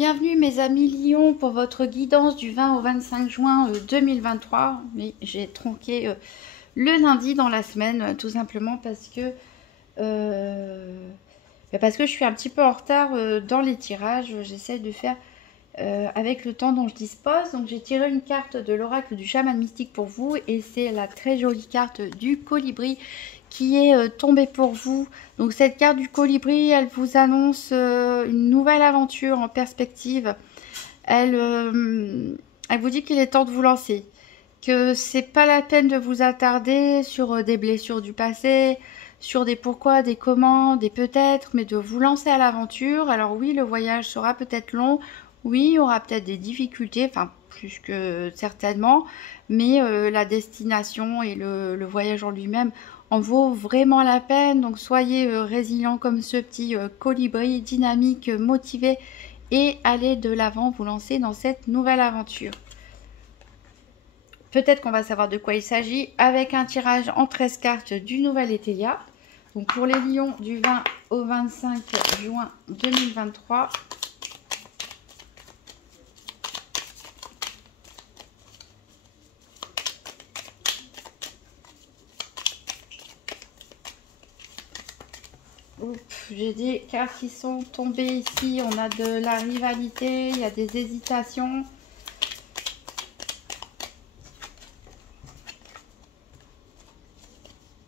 bienvenue mes amis Lion pour votre guidance du 20 au 25 juin 2023. Mais j'ai tronqué le lundi dans la semaine, tout simplement parce que je suis un petit peu en retard dans les tirages. J'essaie de faire avec le temps dont je dispose. Donc j'ai tiré une carte de l'oracle du chaman mystique pour vous et c'est la très jolie carte du colibri qui est tombée pour vous. Donc cette carte du colibri, elle vous annonce une nouvelle aventure en perspective. Elle vous dit qu'il est temps de vous lancer, que c'est pas la peine de vous attarder sur des blessures du passé, sur des pourquoi, des comment, des peut-être, mais de vous lancer à l'aventure. Alors oui, le voyage sera peut-être long, oui, il y aura peut-être des difficultés, enfin plus que certainement, mais la destination et le voyage en lui-même en vaut vraiment la peine. Donc soyez résilient comme ce petit colibri, dynamique, motivé et allez de l'avant, vous lancer dans cette nouvelle aventure. Peut-être qu'on va savoir de quoi il s'agit avec un tirage en 13 cartes du nouvel Etelia. Donc pour les lions du 20 au 25 juin 2023. J'ai des cartes qui sont tombées ici. On a de la rivalité, il y a des hésitations.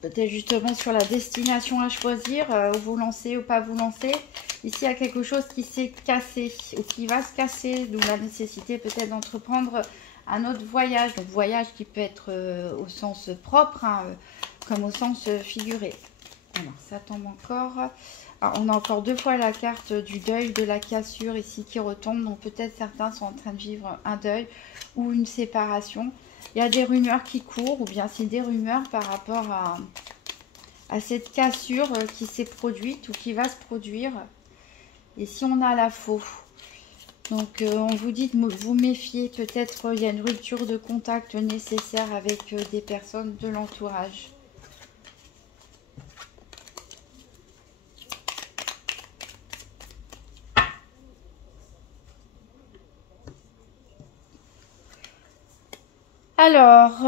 Peut-être justement sur la destination à choisir, où vous lancez ou pas vous lancer. Ici, il y a quelque chose qui s'est cassé ou qui va se casser, d'où la nécessité peut-être d'entreprendre un autre voyage. Donc voyage qui peut être au sens propre, hein, comme au sens figuré. Alors, ça tombe encore. Alors, on a encore deux fois la carte du deuil, de la cassure ici qui retombe. Donc, peut-être certains sont en train de vivre un deuil ou une séparation. Il y a des rumeurs qui courent ou bien c'est des rumeurs par rapport à cette cassure qui s'est produite ou qui va se produire. Et si on a la faux. Donc, on vous dit de vous méfier. Peut-être il y a une rupture de contact nécessaire avec des personnes de l'entourage. Alors,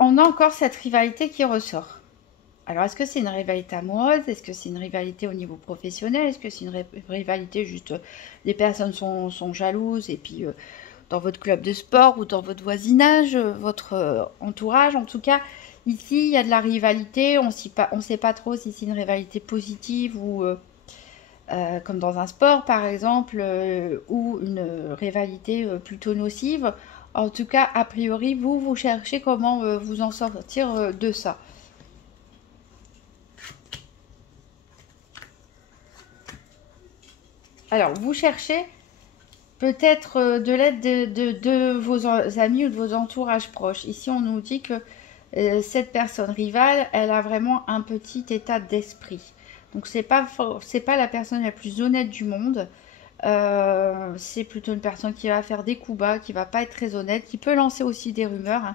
on a encore cette rivalité qui ressort. Alors, est-ce que c'est une rivalité amoureuse? Est-ce que c'est une rivalité au niveau professionnel? Est-ce que c'est une rivalité juste des personnes sont jalouses et puis dans votre club de sport ou dans votre voisinage, votre entourage? En tout cas, ici, il y a de la rivalité. On ne sait pas trop si c'est une rivalité positive ou comme dans un sport, par exemple, ou une rivalité plutôt nocive. En tout cas, a priori, vous cherchez comment vous en sortir de ça. Alors, vous cherchez peut-être de l'aide de vos amis ou de vos entourages proches. Ici, on nous dit que cette personne rivale, elle a vraiment un petit état d'esprit. Donc, c'est pas la personne la plus honnête du monde. C'est plutôt une personne qui va faire des coups bas, qui va pas être très honnête, qui peut lancer aussi des rumeurs.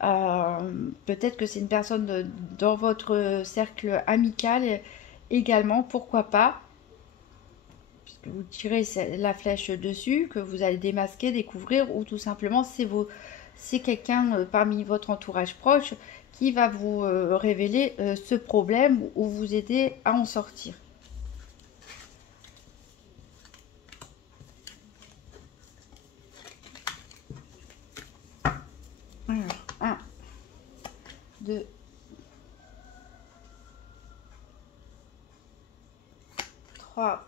Peut-être que c'est une personne dans votre cercle amical également, pourquoi pas. Puisque vous tirez la flèche dessus, que vous allez démasquer, découvrir, ou tout simplement c'est quelqu'un parmi votre entourage proche qui va vous révéler ce problème ou vous aider à en sortir. Alors, 1, 2, 3,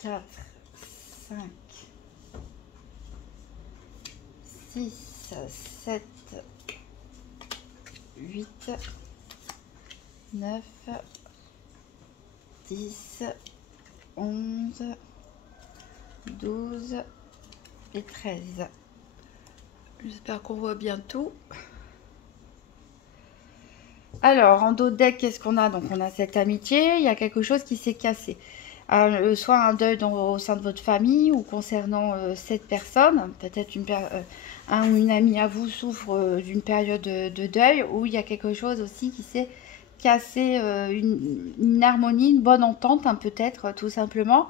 4, 5, 6, 7, 8, 9, 10, 11, 12 et 13. J'espère qu'on voit bien tout. Alors, en dos de deck, qu'est-ce qu'on a? Donc, on a cette amitié. Il y a quelque chose qui s'est cassé. Soit un deuil au sein de votre famille ou concernant cette personne. Peut-être un ou une amie à vous souffre d'une période de deuil. Ou il y a quelque chose aussi qui s'est cassé, une harmonie, une bonne entente, hein, peut-être, tout simplement.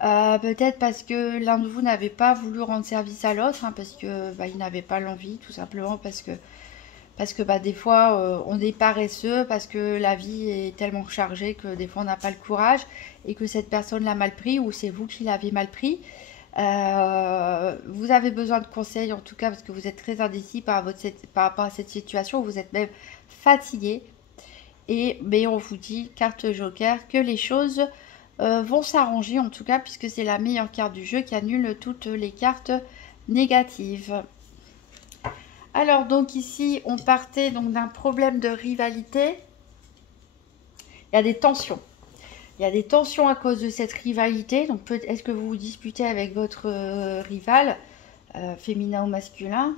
Peut-être parce que l'un de vous n'avait pas voulu rendre service à l'autre, hein, parce que bah, il n'avait pas l'envie, tout simplement parce que bah, des fois on est paresseux, parce que la vie est tellement chargée que des fois on n'a pas le courage et que cette personne l'a mal pris ou c'est vous qui l'avez mal pris. Vous avez besoin de conseils en tout cas parce que vous êtes très indécis par rapport à cette situation, vous êtes même fatigué. Mais on vous dit, carte joker, que les choses vont s'arranger en tout cas puisque c'est la meilleure carte du jeu qui annule toutes les cartes négatives. Alors donc ici on partait donc d'un problème de rivalité. Il y a des tensions. Il y a des tensions à cause de cette rivalité. Donc est-ce que vous vous disputez avec votre rival, féminin ou masculin?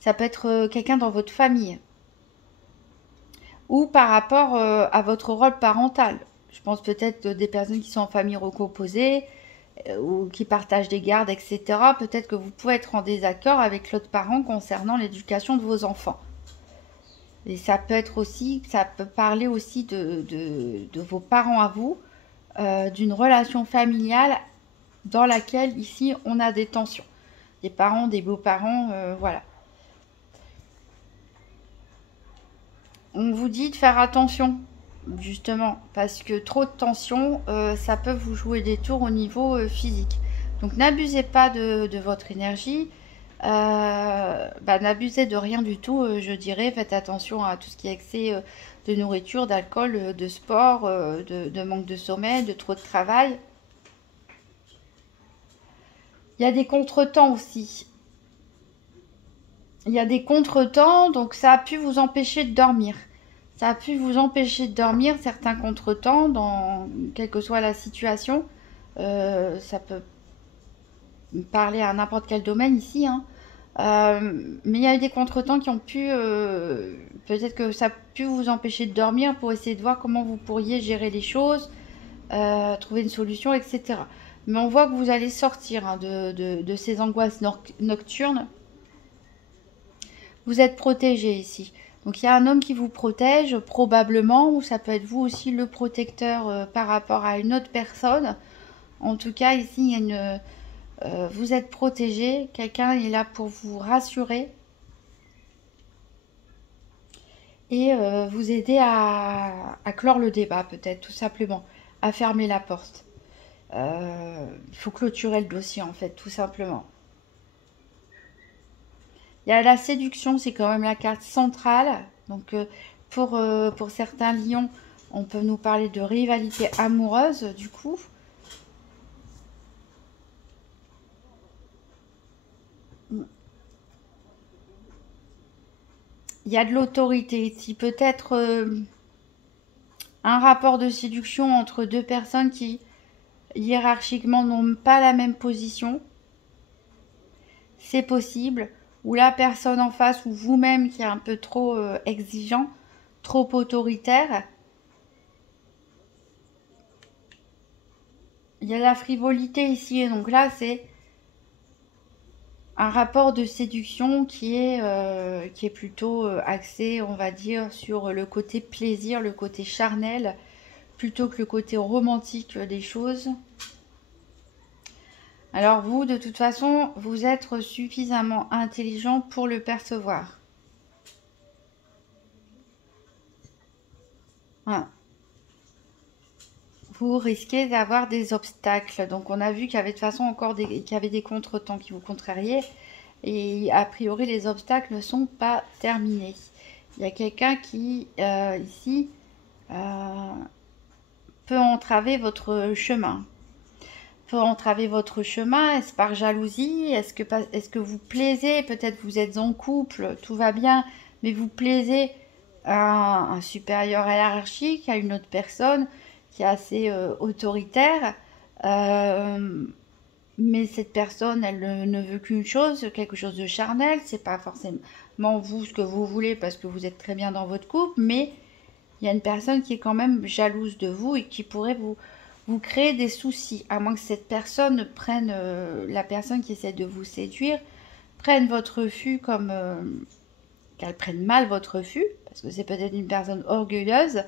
Ça peut être quelqu'un dans votre famille. Ou par rapport à votre rôle parental. Je pense peut-être des personnes qui sont en famille recomposée ou qui partagent des gardes, etc. Peut-être que vous pouvez être en désaccord avec l'autre parent concernant l'éducation de vos enfants. Et ça peut être aussi, ça peut parler aussi de vos parents à vous, d'une relation familiale dans laquelle ici on a des tensions. Des parents, des beaux-parents, voilà. On vous dit de faire attention, justement, parce que trop de tension, ça peut vous jouer des tours au niveau physique. Donc n'abusez pas de votre énergie, n'abusez de rien du tout, je dirais. Faites attention à tout ce qui est excès de nourriture, d'alcool, de sport, de manque de sommeil, de trop de travail. Il y a des contretemps aussi. Il y a des contretemps, donc ça a pu vous empêcher de dormir. Ça a pu vous empêcher de dormir, certains contretemps, dans quelle que soit la situation. Ça peut parler à n'importe quel domaine ici, hein. Mais il y a eu des contretemps qui ont pu... peut-être que ça a pu vous empêcher de dormir pour essayer de voir comment vous pourriez gérer les choses, trouver une solution, etc. Mais on voit que vous allez sortir hein, de ces angoisses nocturnes. Vous êtes protégé ici. Donc il y a un homme qui vous protège probablement, ou ça peut être vous aussi le protecteur par rapport à une autre personne. En tout cas ici il y a vous êtes protégé, quelqu'un est là pour vous rassurer et vous aider à clore le débat peut-être tout simplement, à fermer la porte. Il faut clôturer le dossier en fait tout simplement. Il y a la séduction, c'est quand même la carte centrale. Donc pour certains lions, on peut nous parler de rivalité amoureuse du coup. Il y a de l'autorité ici, peut-être un rapport de séduction entre deux personnes qui hiérarchiquement n'ont pas la même position. C'est possible. Ou la personne en face ou vous-même qui est un peu trop exigeant, trop autoritaire. Il y a la frivolité ici, et donc là c'est un rapport de séduction qui est plutôt axé, on va dire, sur le côté plaisir, le côté charnel, plutôt que le côté romantique des choses. Alors vous, de toute façon, vous êtes suffisamment intelligent pour le percevoir. Voilà. Vous risquez d'avoir des obstacles. Donc on a vu qu'il y avait de toute façon encore qu'il y avait des contretemps qui vous contrariaient. Et a priori, les obstacles ne sont pas terminés. Il y a quelqu'un qui, ici, peut entraver votre chemin. Peut entraver votre chemin. Est-ce par jalousie? Est-ce que vous plaisez? Peut-être vous êtes en couple, tout va bien, mais vous plaisez à un supérieur hiérarchique, à une autre personne qui est assez autoritaire. Mais cette personne, elle ne veut qu'une chose, quelque chose de charnel. C'est pas forcément vous ce que vous voulez parce que vous êtes très bien dans votre couple, mais il y a une personne qui est quand même jalouse de vous et qui pourrait vous créer des soucis, à moins que cette personne prenne, la personne qui essaie de vous séduire, prenne votre refus comme... qu'elle prenne mal votre refus, parce que c'est peut-être une personne orgueilleuse,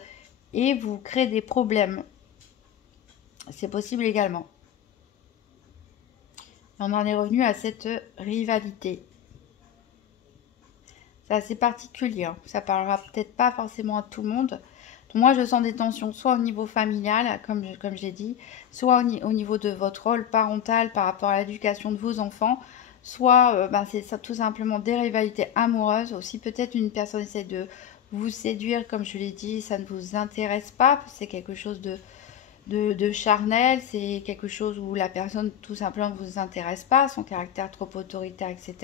et vous crée des problèmes. C'est possible également. On en est revenu à cette rivalité. C'est assez particulier, hein. Ça parlera peut-être pas forcément à tout le monde. Donc moi, je sens des tensions, soit au niveau familial, comme j'ai dit, soit au niveau de votre rôle parental par rapport à l'éducation de vos enfants, soit c'est ça, tout simplement des rivalités amoureuses. Aussi, peut-être une personne essaie de vous séduire, comme je l'ai dit, ça ne vous intéresse pas, c'est quelque chose de charnel, c'est quelque chose où la personne tout simplement ne vous intéresse pas, son caractère trop autoritaire, etc.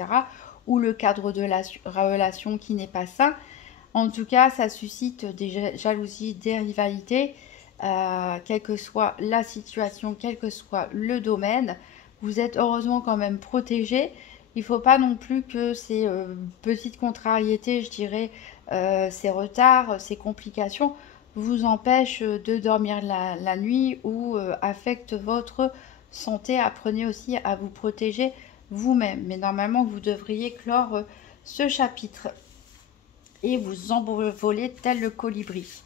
Ou le cadre de la relation qui n'est pas sain. En tout cas, ça suscite des jalousies, des rivalités, quelle que soit la situation, quel que soit le domaine. Vous êtes heureusement quand même protégé. Il ne faut pas non plus que ces petites contrariétés, je dirais, ces retards, ces complications, vous empêchent de dormir la nuit ou affectent votre santé. Apprenez aussi à vous protéger vous-même. Mais normalement, vous devriez clore ce chapitre et vous envoler tel le colibri.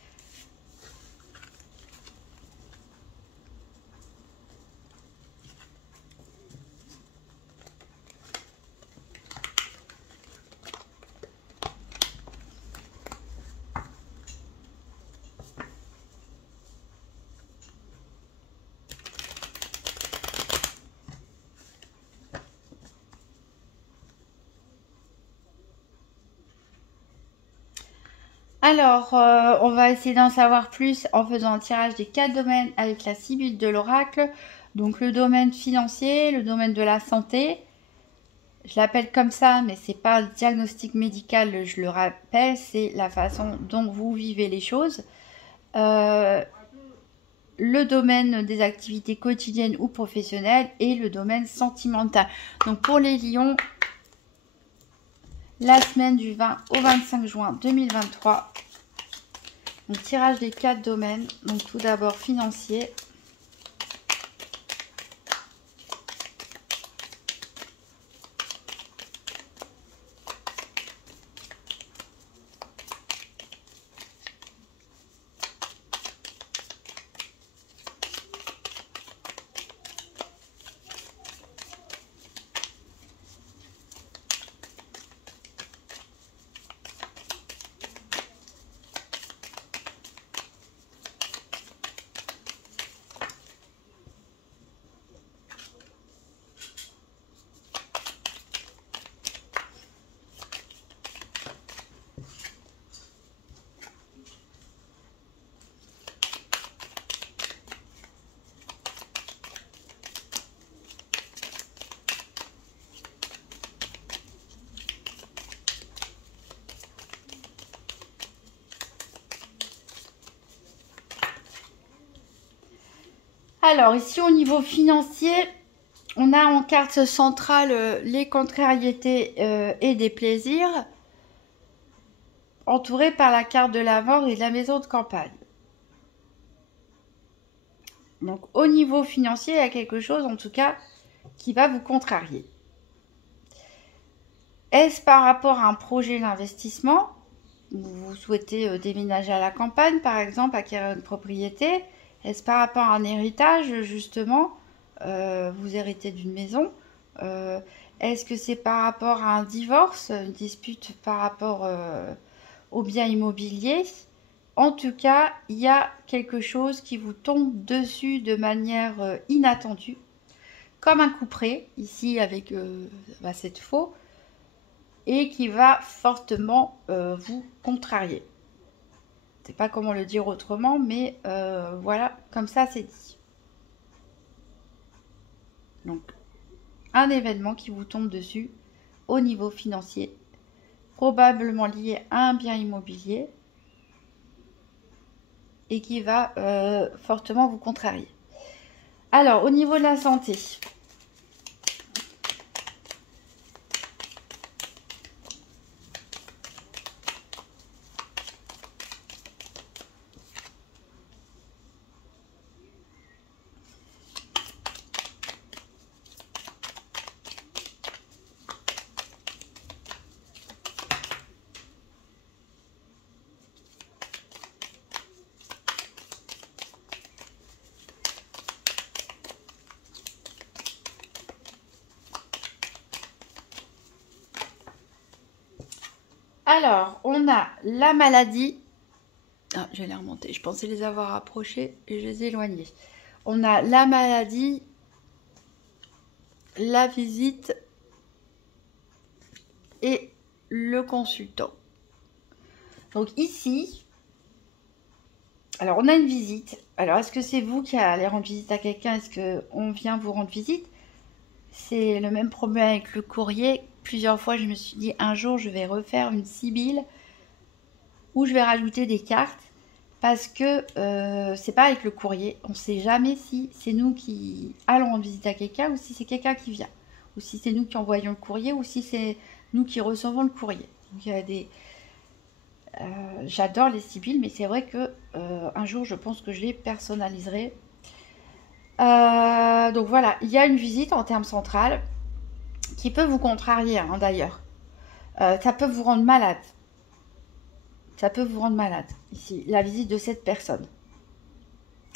Alors, on va essayer d'en savoir plus en faisant un tirage des 4 domaines avec la Sibylle de l'oracle. Donc le domaine financier, le domaine de la santé. Je l'appelle comme ça, mais c'est pas un diagnostic médical, je le rappelle, c'est la façon dont vous vivez les choses. Le domaine des activités quotidiennes ou professionnelles et le domaine sentimental. Donc pour les lions, la semaine du 20 au 25 juin 2023. Donc tirage des 4 domaines. Donc tout d'abord financier. Alors ici au niveau financier, on a en carte centrale les contrariétés et des plaisirs, entourés par la carte de la mort et de la maison de campagne. Donc au niveau financier, il y a quelque chose en tout cas qui va vous contrarier. Est-ce par rapport à un projet d'investissement? Vous souhaitez déménager à la campagne par exemple, acquérir une propriété? Est-ce par rapport à un héritage justement? Vous héritez d'une maison? Est-ce que c'est par rapport à un divorce, une dispute par rapport au bien immobilier? En tout cas, il y a quelque chose qui vous tombe dessus de manière inattendue, comme un couperet, ici avec cette faux, et qui va fortement vous contrarier. Je ne sais pas comment le dire autrement, mais voilà, comme ça c'est dit. Donc, un événement qui vous tombe dessus au niveau financier, probablement lié à un bien immobilier, et qui va fortement vous contrarier. Alors, au niveau de la santé, Alors, on a la maladie. Ah, je vais les remonter. Je pensais les avoir approchés et je les ai éloignés. On a la maladie, la visite et le consultant. Donc ici, alors on a une visite. Alors est-ce que c'est vous qui allez rendre visite à quelqu'un? Est-ce qu'on vient vous rendre visite? C'est le même problème avec le courrier. Plusieurs fois, je me suis dit un jour, je vais refaire une sibylle où je vais rajouter des cartes. Parce que c'est pas avec le courrier. On ne sait jamais si c'est nous qui allons rendre visite à quelqu'un ou si c'est quelqu'un qui vient. Ou si c'est nous qui envoyons le courrier ou si c'est nous qui recevons le courrier. Donc il y a des... j'adore les sibylles, mais c'est vrai que un jour, je pense que je les personnaliserai. Donc voilà, il y a une visite en termes central qui peut vous contrarier, hein, d'ailleurs. Ça peut vous rendre malade. Ça peut vous rendre malade, ici, la visite de cette personne.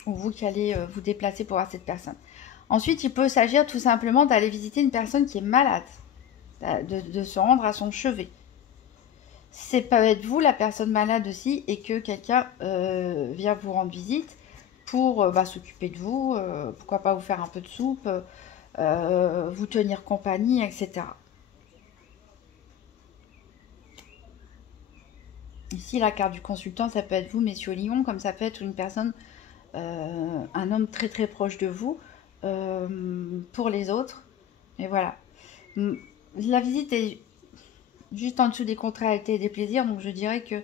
Ou vous qui allez vous déplacer pour voir cette personne. Ensuite, il peut s'agir tout simplement d'aller visiter une personne qui est malade, de se rendre à son chevet. C'est peut être vous la personne malade aussi et que quelqu'un vient vous rendre visite pour s'occuper de vous, pourquoi pas vous faire un peu de soupe, vous tenir compagnie, etc. Ici, la carte du consultant, ça peut être vous, messieurs Lion, comme ça peut être une personne, un homme très très proche de vous, pour les autres. Et voilà. La visite est juste en dessous des contrariétés et des plaisirs, donc je dirais que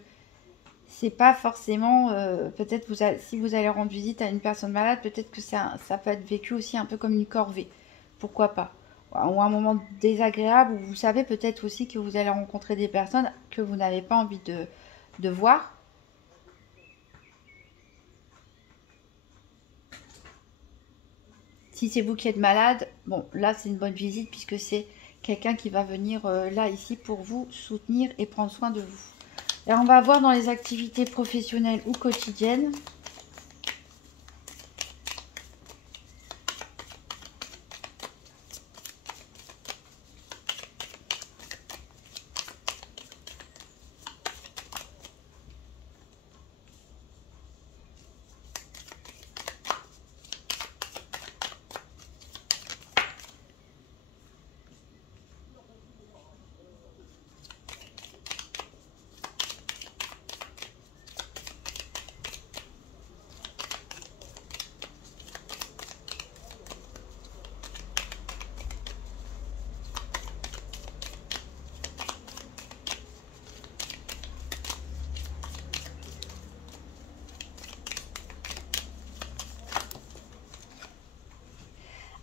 c'est pas forcément, peut-être si vous allez rendre visite à une personne malade, peut-être que ça peut être vécu aussi un peu comme une corvée. Pourquoi pas? Ou un moment désagréable où vous savez peut-être aussi que vous allez rencontrer des personnes que vous n'avez pas envie de voir. Si c'est vous qui êtes malade, bon, là c'est une bonne visite puisque c'est quelqu'un qui va venir là, ici, pour vous soutenir et prendre soin de vous. Et on va voir dans les activités professionnelles ou quotidiennes.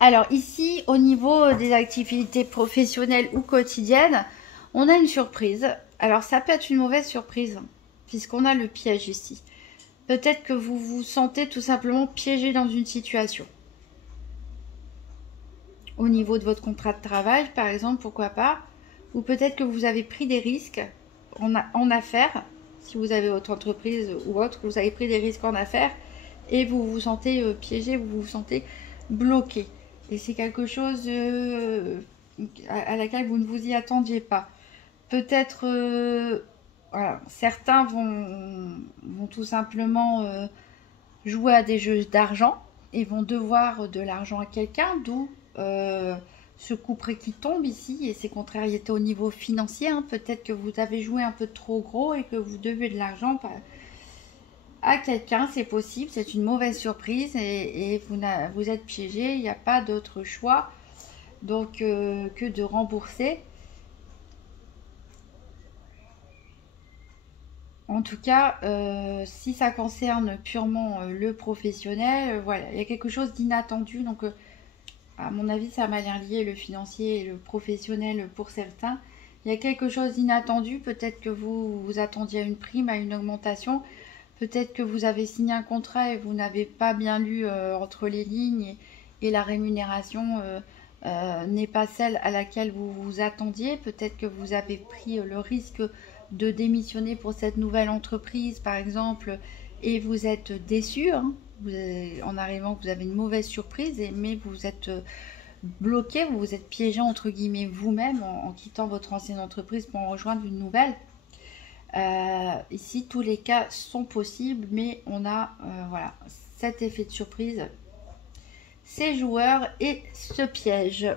Alors ici, au niveau des activités professionnelles ou quotidiennes, on a une surprise. Alors ça peut être une mauvaise surprise, puisqu'on a le piège ici. Peut-être que vous vous sentez tout simplement piégé dans une situation. Au niveau de votre contrat de travail, par exemple, pourquoi pas. Ou peut-être que vous avez pris des risques en affaires, si vous avez votre entreprise ou autre, vous avez pris des risques en affaires et vous vous sentez piégé, vous vous sentez bloqué. Et c'est quelque chose à laquelle vous ne vous y attendiez pas. Peut-être, voilà, certains vont tout simplement jouer à des jeux d'argent et vont devoir de l'argent à quelqu'un, d'où ce couperet qui tombe ici et ces contrariétés au niveau financier. Hein. Peut-être que vous avez joué un peu trop gros et que vous devez de l'argent à quelqu'un, c'est possible, c'est une mauvaise surprise et vous êtes piégé, il n'y a pas d'autre choix donc que de rembourser. En tout cas, si ça concerne purement le professionnel, voilà, il y a quelque chose d'inattendu. Donc, à mon avis, ça m'a l'air lié, le financier et le professionnel pour certains. Il y a quelque chose d'inattendu. Peut-être que vous attendiez à une prime, à une augmentation. Peut-être que vous avez signé un contrat et vous n'avez pas bien lu entre les lignes et la rémunération n'est pas celle à laquelle vous vous attendiez. Peut-être que vous avez pris le risque de démissionner pour cette nouvelle entreprise, par exemple, et vous êtes déçu. Hein. En arrivant, vous avez une mauvaise surprise, mais vous êtes bloqué, vous vous êtes piégé entre guillemets vous-même en quittant votre ancienne entreprise pour en rejoindre une nouvelle. Ici, tous les cas sont possibles, mais on a voilà, cet effet de surprise, ces joueurs et ce piège.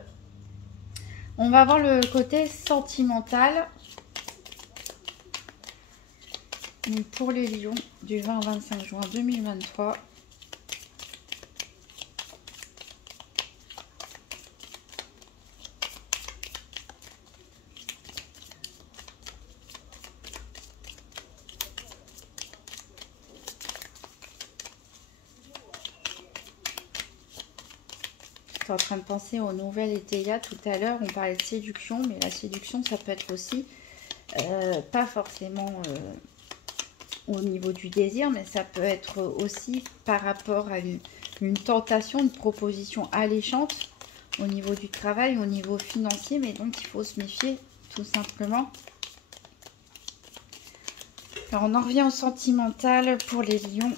On va voir le côté sentimental. Donc pour les lions du 20 au 25 juin 2023. En train de penser aux nouvelles Eteia. Tout à l'heure, on parlait de séduction, mais la séduction, ça peut être aussi pas forcément au niveau du désir, mais ça peut être aussi par rapport à une tentation, une proposition alléchante au niveau du travail, au niveau financier, mais donc il faut se méfier tout simplement. Alors on en revient au sentimental pour les lions.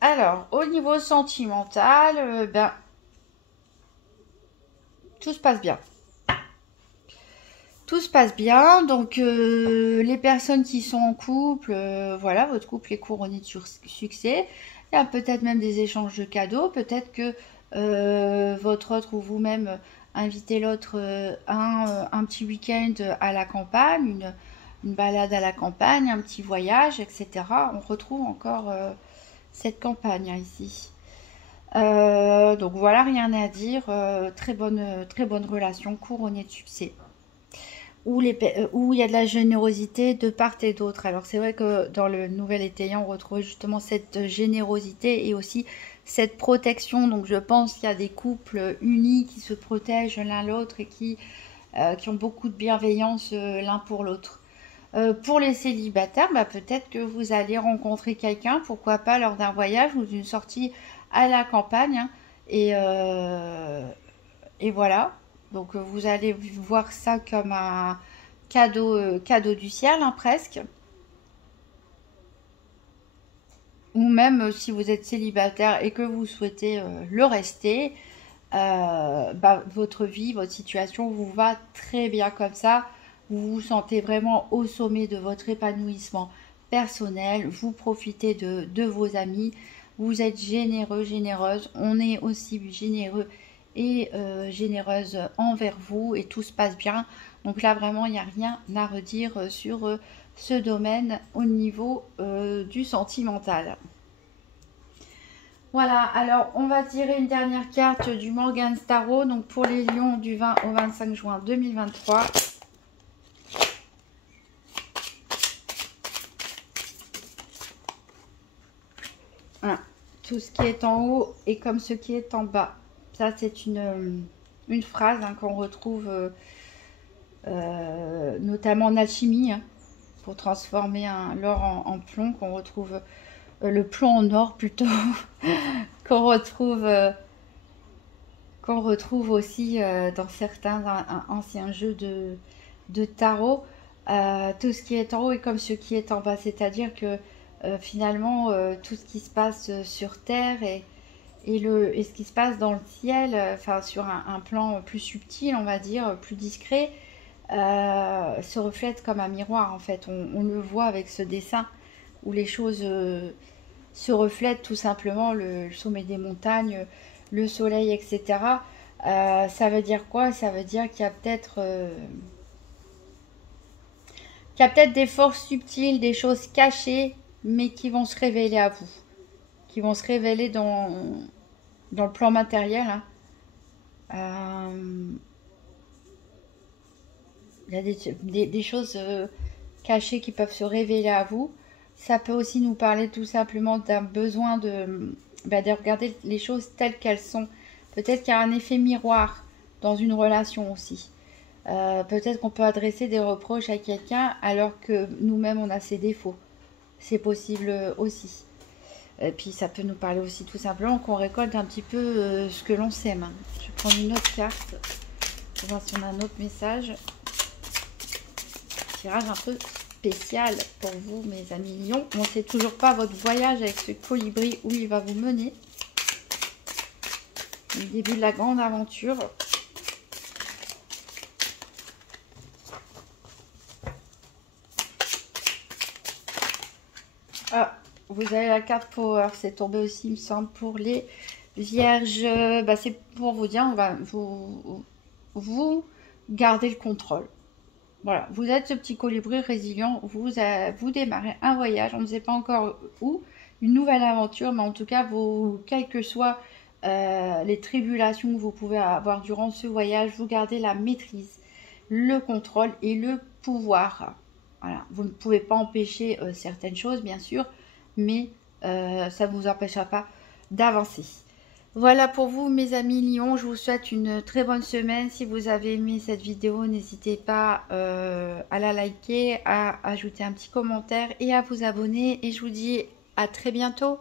Alors, au niveau sentimental, ben, tout se passe bien. Tout se passe bien, donc les personnes qui sont en couple, voilà, votre couple est couronné de succès. Il y a peut-être même des échanges de cadeaux, peut-être que votre autre ou vous-même invitez l'autre un petit week-end à la campagne, une balade à la campagne, un petit voyage, etc. On retrouve encore cette campagne hein, ici. Donc voilà, rien à dire, très bonne relation, couronnée de succès. Où il y a de la générosité de part et d'autre. Alors c'est vrai que dans le nouvel étayant, on retrouve justement cette générosité et aussi cette protection. Donc je pense qu'il y a des couples unis qui se protègent l'un l'autre et qui ont beaucoup de bienveillance l'un pour l'autre. Pour les célibataires, bah, peut-être que vous allez rencontrer quelqu'un, pourquoi pas lors d'un voyage ou d'une sortie à la campagne. Hein, et voilà. Donc vous allez voir ça comme un cadeau du ciel, hein, presque. Ou même si vous êtes célibataire et que vous souhaitez le rester, bah, votre vie, votre situation vous va très bien comme ça. Vous vous sentez vraiment au sommet de votre épanouissement personnel. Vous profitez de vos amis. Vous êtes généreux, généreuse. On est aussi généreux et généreuse envers vous et tout se passe bien. Donc là, vraiment, il n'y a rien à redire sur ce domaine au niveau du sentimental. Voilà, alors on va tirer une dernière carte du Morgan Tarot, donc pour les lions du 20 au 25 juin 2023. Voilà. Tout ce qui est en haut est comme ce qui est en bas. Ça, c'est une phrase hein, qu'on retrouve notamment en alchimie, hein, pour transformer l'or en plomb, qu'on retrouve le plomb en or plutôt, qu'on retrouve aussi dans certains anciens jeux de tarot. Tout ce qui est en haut est comme ce qui est en bas, c'est-à-dire que finalement tout ce qui se passe sur Terre et ce qui se passe dans le ciel, enfin sur un plan plus subtil, on va dire, plus discret, se reflète comme un miroir en fait. On le voit avec ce dessin où les choses se reflètent tout simplement, le sommet des montagnes, le soleil, etc. Ça veut dire quoi? Ça veut dire qu'il y a peut-être des forces subtiles, des choses cachées, mais qui vont se révéler à vous, qui vont se révéler dans le plan matériel. Hein. Il y a des choses cachées qui peuvent se révéler à vous. Ça peut aussi nous parler tout simplement d'un besoin de regarder les choses telles qu'elles sont. Peut-être qu'il y a un effet miroir dans une relation aussi. Peut-être qu'on peut adresser des reproches à quelqu'un alors que nous-mêmes on a ses défauts. C'est possible aussi. Et puis ça peut nous parler aussi tout simplement qu'on récolte un petit peu ce que l'on sème. Je vais prendre une autre carte pour voir si on a un autre message. Tirage un peu spécial pour vous, mes amis lions. On ne sait toujours pas votre voyage avec ce colibri, où il va vous mener. Le début de la grande aventure. Ah, vous avez la carte Power, c'est tombé aussi, il me semble, pour les vierges. Bah, c'est pour vous dire, on va vous gardez le contrôle. Voilà, vous êtes ce petit colibri résilient, vous démarrez un voyage, on ne sait pas encore où, une nouvelle aventure, mais en tout cas, quelles que soient les tribulations que vous pouvez avoir durant ce voyage, vous gardez la maîtrise, le contrôle et le pouvoir. Voilà, vous ne pouvez pas empêcher certaines choses, bien sûr, mais ça ne vous empêchera pas d'avancer. Voilà pour vous, mes amis lions. Je vous souhaite une très bonne semaine. Si vous avez aimé cette vidéo, n'hésitez pas à la liker, à ajouter un petit commentaire et à vous abonner. Et je vous dis à très bientôt.